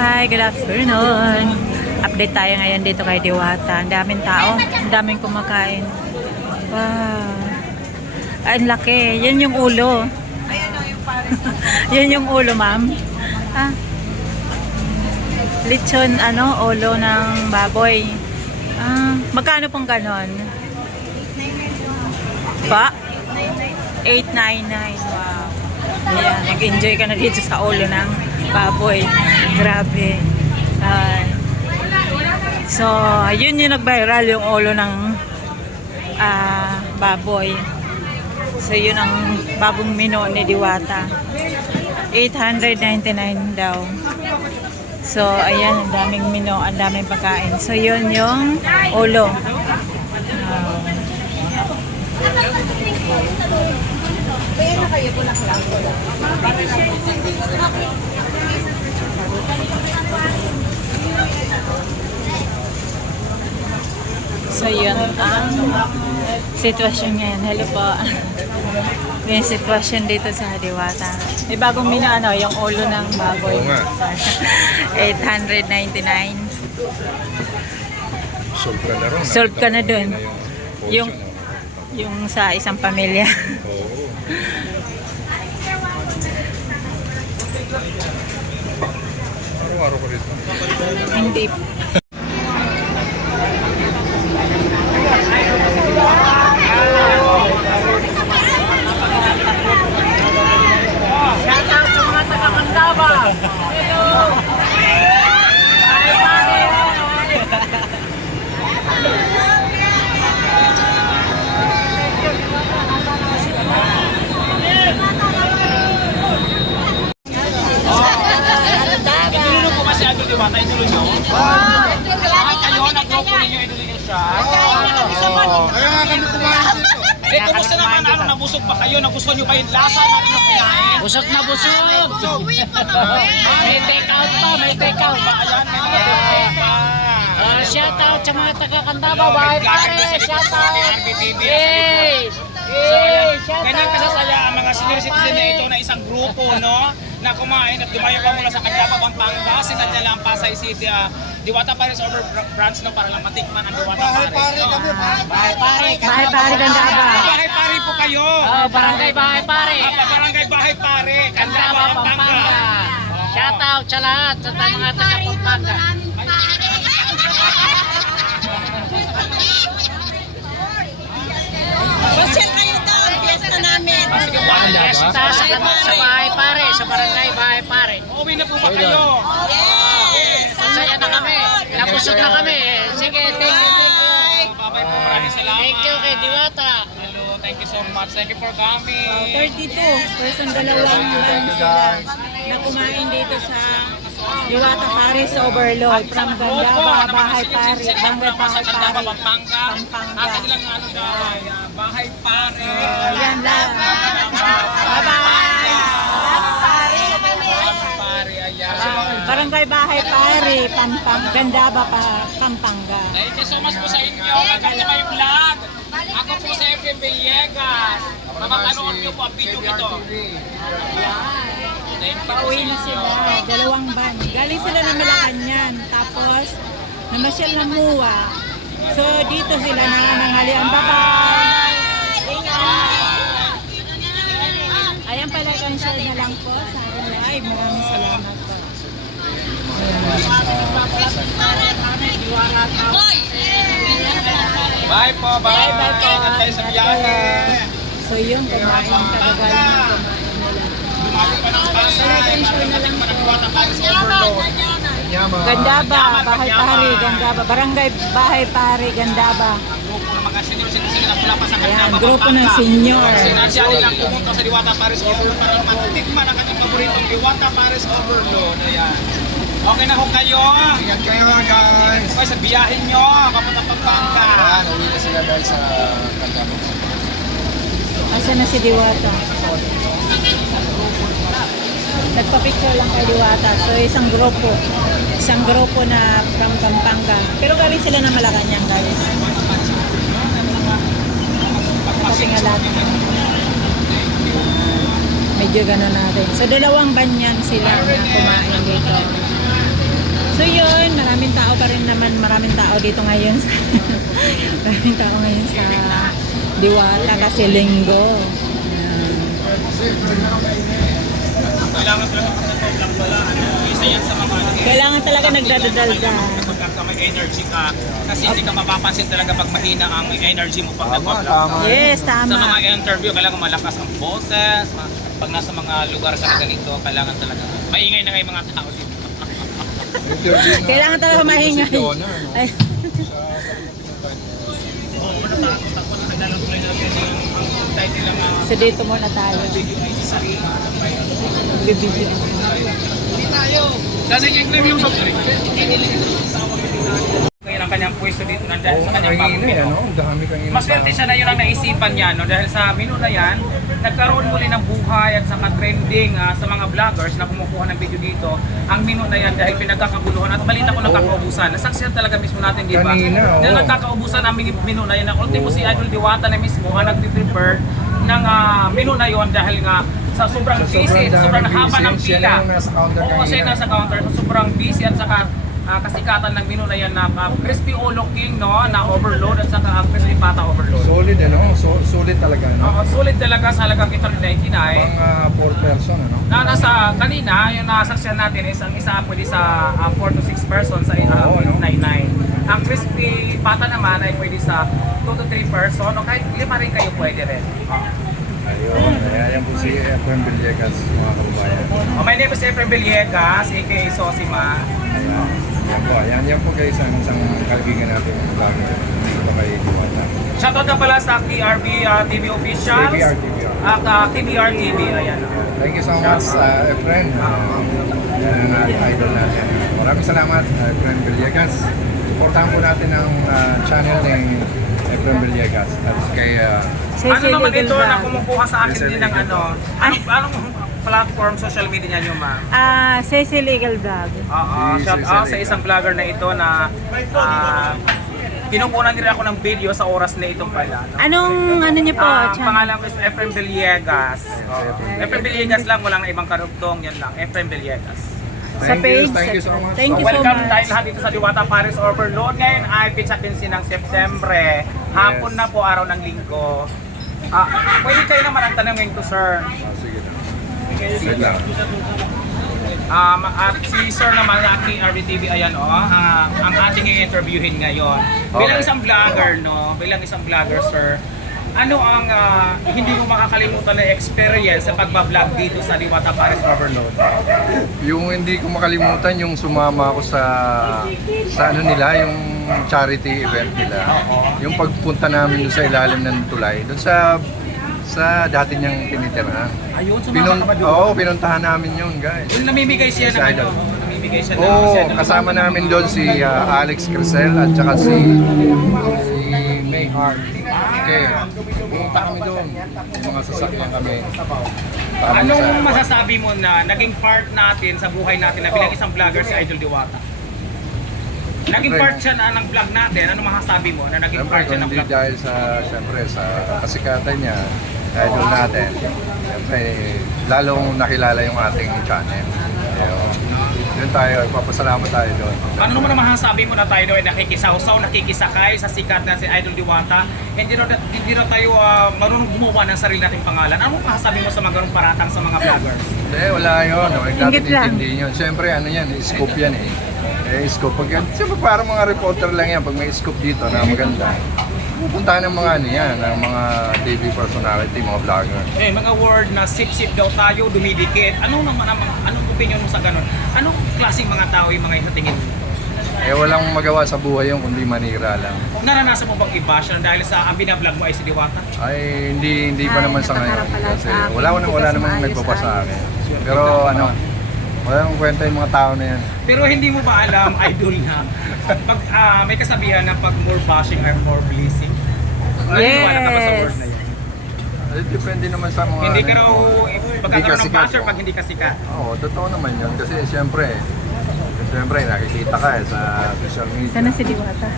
Hi, good afternoon. Update tayo ngayon dito kay Diwata. Ang daming tao, ang daming kumakain. Wow. Ang laki. Yan yung ulo. Yan yung ulo, ma'am. Ah. Lechon, ulo ng baboy. Magkano pong ganon? Pa? 899. Wow. Ayan, nag-enjoy ka na dito sa ulo ng baboy. Grabe. So, yun yung nag-viral, yung ulo ng baboy. So, yun ang bagong menu ni Diwata. 899 daw. So, ayan, ang daming menu, ang daming pagkain. So, yun yung ulo. So, yun ang sitwasyon ngayon. Hello po. May sitwasyon dito sa Diwata. May bagong menu, yung ulo ng baboy. 899. Solve ka na rin. Solve ka na dun. Yung sa isang pamilya. Oo. Araw-araw ka rito. Hindi. Diwata, idulin nyo? Kayo, nag-grupo ninyo, idulin nyo siya? Kaya nga kami kumain dito. Eh, kumusta naman, nabusog pa kayo? Nagustuhan nyo ba yung lasa natin ng kinain? Busog na busog! May take out pa, may take out. Ayan, may mga take pa. Shout out sa mga taga-Candaba, bahay pare! Shout out! Yay! Yay! Shout Ganyan out! kasasaya ang mga senior citizen na ito na isang grupo, no? Na kumain at dumayo pa mula sa Candaba, Pampanga, sinadya lang Pasay City, Diwata Paris over branch, no? Para lang matikman ang Diwata Paris, no? Bahay pare! Bahay pare Candaba. Bahay pare po kayo! Barangay bahay pare! Barangay Bahay Pare, Candaba, Candaba, Pampanga! Pampanga! Shout out sa lahat sa mga taga-Pampanga! Social kayo doon, fiesta namin. Fiesta sa bahay pare, sa barangay bahay pare. Uuwi na po ba kayo? Yes! Masaya na kami. Nabusog na kami. Sige, thank you. Babay po, maraming salamat. Thank you kay Diwata. Hello, thank you so much. Thank you for coming. 32. Person dalawang lang sila na kumain dito sa Diwata Paris Overload. From Candaba, Bahay Pare, Barangay Bahay Pare, Pampanga. Pampanga. Ang kanilang Bahay Pare. Ayan lang. Bye-bye! Bahay Pare, ayan. Barangay Bahay Pare, Candaba, Pampanga. Thank you so much po sa inyo. Maganda kayo vlog. Ako po sa FM Villegas. Mapapanood niyo po ang video ito. Pauwi na sila, dalawang van. Galing sila ng Malacanang, tapos namasyal ng Muwa. So dito sila nanganghalian. Bye-bye! Ingat! Ayan pala, share na lang po sa akin live. Maraming salamat po. Bye po, bye. Bye po. Ingat kayo sa biyahe. So yun, kumain, kagagaling ng kumain nila. Dumayo pa ng Pasay. Marating pa ng Diwata Paris Overload. Gandaba, Bahay Pare, Gandaba. Barangay Bahay Pare, Gandaba. Grupo ng mga senior citizen na mula pa sa Ayan, Candaba, grupo ng Pampanga. senior. Sinadya nilang pumunta sa Diwata Paris Overload para matikman ang kanyang paboritong Diwata Paris Overload. Ayan. Okay na ho kayo. Ingat kayo mga guys. Okay, sa biyahin nyo, papunta Pampanga. Uwi na sila guys sa Candaba. Asa na si Diwata? Nagpa-picture lang kay Diwata. So isang grupo na from Pampanga. Pero galing sila ng Malacanang, guys. Nakatingala. Medyo gano'n natin. So dalawang banyan sila na kumain dito. So yun, maraming tao pa rin naman, maraming tao dito ngayon sa maraming tao ngayon sa Diwata kasi linggo. Ayan. Kailangan talaga kasi lang pala. Isa yan sa mga Kailangan talaga nagdadadalda. Kapag ka may energy ka, kasi hindi ka mapapansin talaga pag mahina ang energy mo pag nagpa-vlog ka. Yes, Sa tama. mga interview, kailangan malakas ang boses. Pag nasa mga lugar ka na ganito, kailangan talaga. Maingay na nga yung mga tao dito. Kailangan talaga mahingay. Ay, so dito muna tayo. Bibigyan. Kasi yung yung sa kaya ang kanyang pwesto dito nandiyan sa kanyang bagong menu. Ang dami kang Maswerte siya na yun ang naisipan niya, no? Dahil sa menu na yan, nagkaroon muli ng buhay at saka trending sa mga vloggers na kumukuha ng video dito. Ang menu na yan dahil pinagkakaguluhan at balita ko nagkakaubusan. Nasaksihan talaga mismo natin, di ba? Kanina, oo. Na nagkakaubusan ang menu na yan. Ang ultimo si Idol Diwata na mismo ang nag-prepare ng menu na yon dahil nga sa sobrang busy, sa sobrang haba ng busy, siya pila. lang yung nasa counter Oo, siya yung kanina. nasa counter. So, sobrang busy at saka kasikatan ng menu na yan na crispy ulo king, no? Na overload at saka crispy pata overload. Solid solid talaga, no? Oo, sulit talaga sa halagang 899. Pang 4 person, ano? Na nasa kanina, yung nasaksyan natin is ang isa pwede sa 4 to 6 persons sa Oo, no? 899. Ang crispy pata naman ay pwede sa 2 to 3 person o kahit 5 rin kayo pwede rin. Ayun, yan po si Efren Villegas, mga kababayan. My name is Efren Villegas, aka Sosima. Yan po guys, ang isang kaibigan natin ng vlogger dito kay Diwata. Shoutout na pala sa TRB TV Officials. TBR. At TBR TV, ayan. Thank you so much, Efren. Yan ang idol natin. Maraming salamat, Efren Villegas. Supportahan po natin ang channel ni Efren Villegas. At kay Ano naman Legal ito na Vlog. kumukuha sa akin Cecil din ng Legal. anong platform social media niyo, ma'am? Cecil Legal Vlog. Oo, Si shout Cecil out sa Legal. isang vlogger na ito na pinukunan din ako ng video sa oras na itong pala. No? Anong ano niyo po? Ang channel? pangalan ko is Efren Villegas. Efren Villegas lang, walang ibang karugtong, yan lang. Efren Villegas. Sa page? Thank you so much. Thank you so Welcome much. tayo lahat dito sa Diwata Paris Overload. Ngayon ay pizza 15 ng September. Hapon Yes. na po, araw ng linggo. Pwede kayo naman ang tanongin ko, sir. Sige lang. At si Sir naman sa aking RBTV, ayan ang ating i-interviewin ngayon. Bilang Okay. isang vlogger, no? Bilang isang vlogger, sir, ano ang hindi mo makakalimutan na experience sa pagbablog dito sa Diwata Paris Overload? Yung hindi ko makalimutan yung sumama ako sa ano nila, yung charity event nila. Yung pagpunta namin doon sa ilalim ng tulay, doon sa dati niyang tinitirahan. Ayun, sumama ka ba doon? Oo, pinuntahan namin yun, guys. Yung namimigay siya Yes, ng idol. namimigay siya ng Oo, ano, kasama namin doon si Alex Crisel at saka si May Hart. Okay, pumunta kami doon. Yung mga sasakyan kami. Para Anong sa- masasabi mo na naging part natin sa buhay natin na bilang isang vlogger si Idol Diwata? Naging part siya ng vlog natin, ano masasabi mo na naging Siyempre, part siya kung ng hindi vlog? dahil sa kasikatan niya, idol natin, siyempre, lalong nakilala yung ating channel. Yun tayo, ipapasalamat tayo doon. Ano naman ang masasabi mo na tayo ay nakikisawsaw, nakikisakay sa sikat na si Idol Diwata? Hindi na tayo marunong gumawa ng sarili nating pangalan. Ano masasabi mo sa mga ganung paratang sa mga vloggers? Hindi, wala yun. Huwag natin Ingit lang. intindihin yun. Siyempre, ano yan, scoop yan eh. Scoop. Siyempre, parang mga reporter lang yan. Pag may scoop dito na maganda, pupuntahan ng mga ano yan, ng mga TV personality, mga vlogger. Mga word na sip-sip daw tayo, dumidikit. Anong opinion mo sa ganun? Anong klaseng mga tao yung mga yung sa tingin mo? Walang magawa sa buhay yun kundi manira lang. Naranasan mo bang i-bash na dahil sa ang binablog mo ay si Diwata? Ay, hindi pa naman sa ngayon. natakarap pala Kasi sa akin. wala Hindi kasi namang maayos nagpapa sa sa akin. Pero ano, wala namang kwenta yung mga tao na yan. Pero hindi mo ba alam, Idol, na pag may kasabihan na pag more bashing are more blessing? Naniniwala ka ba sa word na yun? Depende naman sa mga... Hindi ka ano, raw Hindi pagkakaroon ka ng sikat, basher oh. pag hindi ka sikat. Oo, totoo naman yun. Kasi siyempre, nakikita ka sa social media. Sana si Diwata.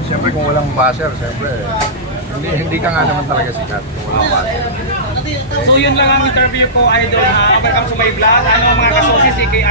Siyempre kung walang basher, siyempre, hindi ka nga naman talaga sikat kung walang basher. So yun lang ang interview ko, Idol. Welcome to my vlog. Ano ang mga kasosis kay